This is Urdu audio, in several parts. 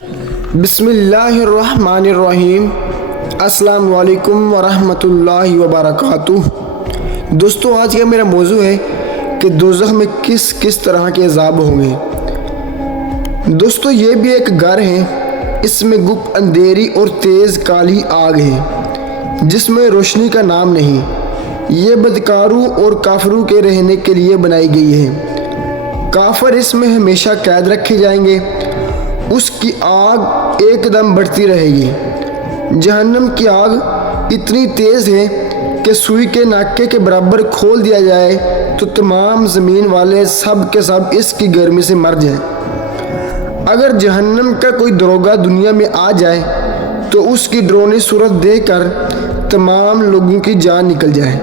بسم اللہ الرحمن الرحیم۔ السلام علیکم ورحمۃ اللہ وبرکاتہ۔ دوستو، آج کا میرا موضوع ہے کہ دوزخ میں کس کس طرح کے عذاب ہوں گے۔ دوستو، یہ بھی ایک گھر ہے، اس میں گپ اندھیری اور تیز کالی آگ ہے جس میں روشنی کا نام نہیں۔ یہ بدکاروں اور کافروں کے رہنے کے لیے بنائی گئی ہے۔ کافر اس میں ہمیشہ قید رکھے جائیں گے۔ اس کی آگ ایک دم بڑھتی رہے گی۔ جہنم کی آگ اتنی تیز ہے کہ سوئی کے ناکے کے برابر کھول دیا جائے تو تمام زمین والے سب کے سب اس کی گرمی سے مر جائیں۔ اگر جہنم کا کوئی دروغہ دنیا میں آ جائے تو اس کی ڈرونی صورت دیکھ کر تمام لوگوں کی جان نکل جائے،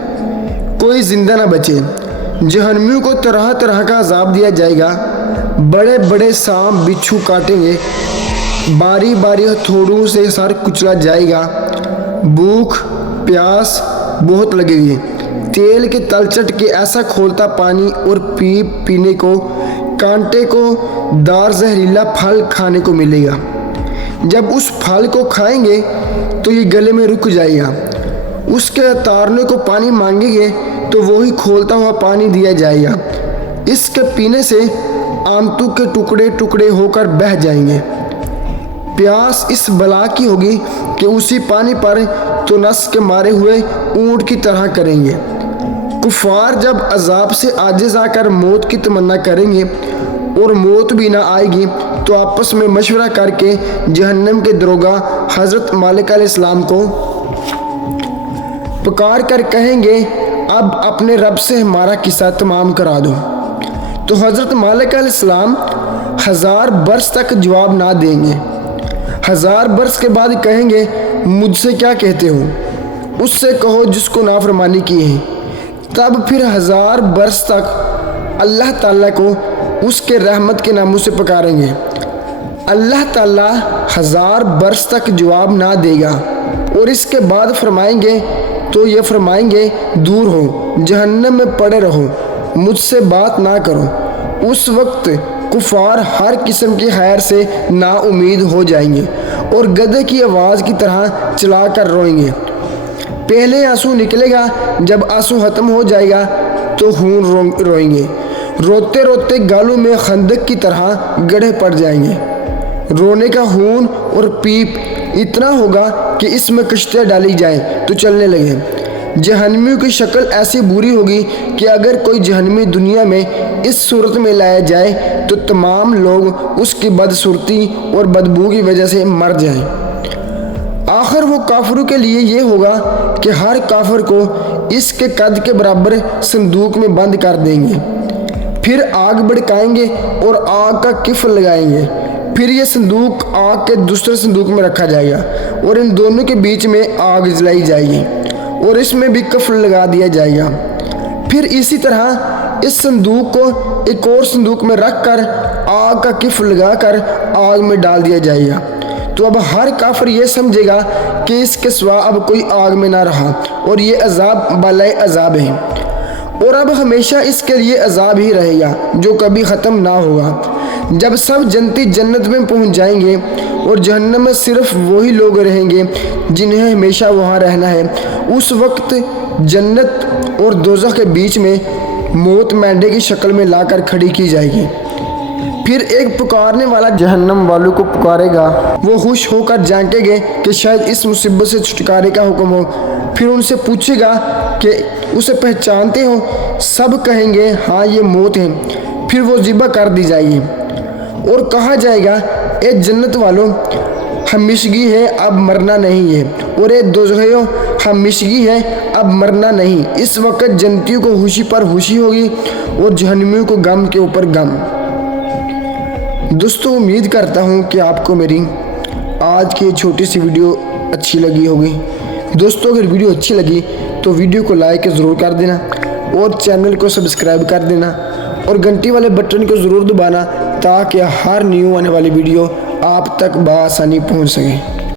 کوئی زندہ نہ بچے۔ جہنمیوں کو طرح طرح کا عذاب دیا جائے گا۔ بڑے بڑے سانپ بچھو کاٹیں گے، باری باری ہتھوڑوں سے سر کچلا جائے گا۔ بھوک پیاس بہت لگے گی۔ تیل کے تلچٹ کے ایسا کھولتا پانی اور پیپ پینے کو، کانٹے کو دار زہریلا پھل کھانے کو ملے گا۔ جب اس پھل کو کھائیں گے تو یہ گلے میں رک جائے گا۔ اس کے اتارنے کو پانی مانگیں گے تو وہی کھولتا ہوا پانی دیا جائے گا۔ اس کے پینے سے آنتوں کے ٹکڑے ٹکڑے ہو کر بہہ جائیں گے۔ پیاس اس بلا کی ہوگی کہ اسی پانی پر تو نس کے مارے ہوئے اونٹ کی طرح کریں گے۔ کفار جب عذاب سے عاجز آ کر موت کی تمنا کریں گے اور موت بھی نہ آئے گی تو آپس میں مشورہ کر کے جہنم کے دروغہ حضرت مالک علیہ السلام کو پکار کر کہیں گے، اب اپنے رب سے ہمارا قصہ تمام کرا دو۔ تو حضرت مالک علیہ السلام 1000 برس تک جواب نہ دیں گے۔ 1000 برس کے بعد کہیں گے، مجھ سے کیا کہتے ہو؟ اس سے کہو جس کو نافرمانی کی ہے۔ تب پھر 1000 برس تک اللہ تعالیٰ کو اس کے رحمت کے ناموں سے پکاریں گے۔ اللہ تعالیٰ 1000 برس تک جواب نہ دے گا اور اس کے بعد فرمائیں گے تو یہ فرمائیں گے، دور ہو، جہنم میں پڑے رہو، مجھ سے بات نہ کرو۔ اس وقت کفار ہر قسم کی خیر سے نا امید ہو جائیں گے اور گدھے کی آواز کی طرح چلا کر روئیں گے۔ پہلے آنسو نکلے گا، جب آنسو ختم ہو جائے گا تو خون روئیں گے۔ روتے روتے گالوں میں خندق کی طرح گڑھے پڑ جائیں گے۔ رونے کا خون اور پیپ اتنا ہوگا کہ اس میں کشتیاں ڈالی جائیں تو چلنے لگیں۔ جہنمیوں کی شکل ایسی بری ہوگی کہ اگر کوئی جہنمی دنیا میں اس صورت میں لایا جائے تو تمام لوگ اس کی بدصورتی اور بدبو کی وجہ سے مر جائیں۔ آخر وہ کافروں کے لیے یہ ہوگا کہ ہر کافر کو اس کے قد کے برابر صندوق میں بند کر دیں گے، پھر آگ بھڑکائیں گے اور آگ کا قفل لگائیں گے۔ پھر یہ صندوق آگ کے دوسرے صندوق میں رکھا جائے گا اور ان دونوں کے بیچ میں آگ جلائی جائے گی اور اس میں بھی قفل لگا دیا جائے گا۔ پھر اسی طرح اس صندوق کو ایک اور صندوق میں رکھ کر آگ کا قفل لگا کر آگ میں ڈال دیا جائے گا۔ تو اب ہر کافر یہ سمجھے گا کہ اس کے سوا اب کوئی آگ میں نہ رہا اور یہ عذاب بالائے عذاب ہے، اور اب ہمیشہ اس کے لیے عذاب ہی رہے گا جو کبھی ختم نہ ہوگا۔ جب سب جنتی جنت میں پہنچ جائیں گے اور جہنم میں صرف وہی لوگ رہیں گے جنہیں ہمیشہ وہاں رہنا ہے، اس وقت جنت اور دوزخ کے بیچ میں موت مینڈے کی شکل میں لا کر کھڑی کی جائے گی۔ پھر ایک پکارنے والا جہنم والوں کو پکارے گا۔ وہ خوش ہو کر جانچیں گے کہ شاید اس مصیبت سے چھٹکارے کا حکم ہو۔ پھر ان سے پوچھے گا کہ اسے پہچانتے ہو؟ سب کہیں گے، ہاں یہ موت ہے۔ پھر وہ ذبح کر دی جائے گی اور کہا جائے گا، اے جنت والوں، ہمیشگی ہے، اب مرنا نہیں ہے، اور اے دوزخیوں، ہمیشگی ہے، اب مرنا نہیں۔ اس وقت جنتیوں کو خوشی پر خوشی ہوگی اور جہنمیوں کو غم کے اوپر غم۔ دوستو، امید کرتا ہوں کہ آپ کو میری آج کی چھوٹی سی ویڈیو اچھی لگی ہوگی۔ دوستو، اگر ویڈیو اچھی لگی تو ویڈیو کو لائک ضرور کر دینا اور چینل کو سبسکرائب کر دینا اور گھنٹی والے بٹن کو ضرور دبانا تاکہ ہر نیو آنے والی ویڈیو آپ تک بآسانی پہنچ سکے۔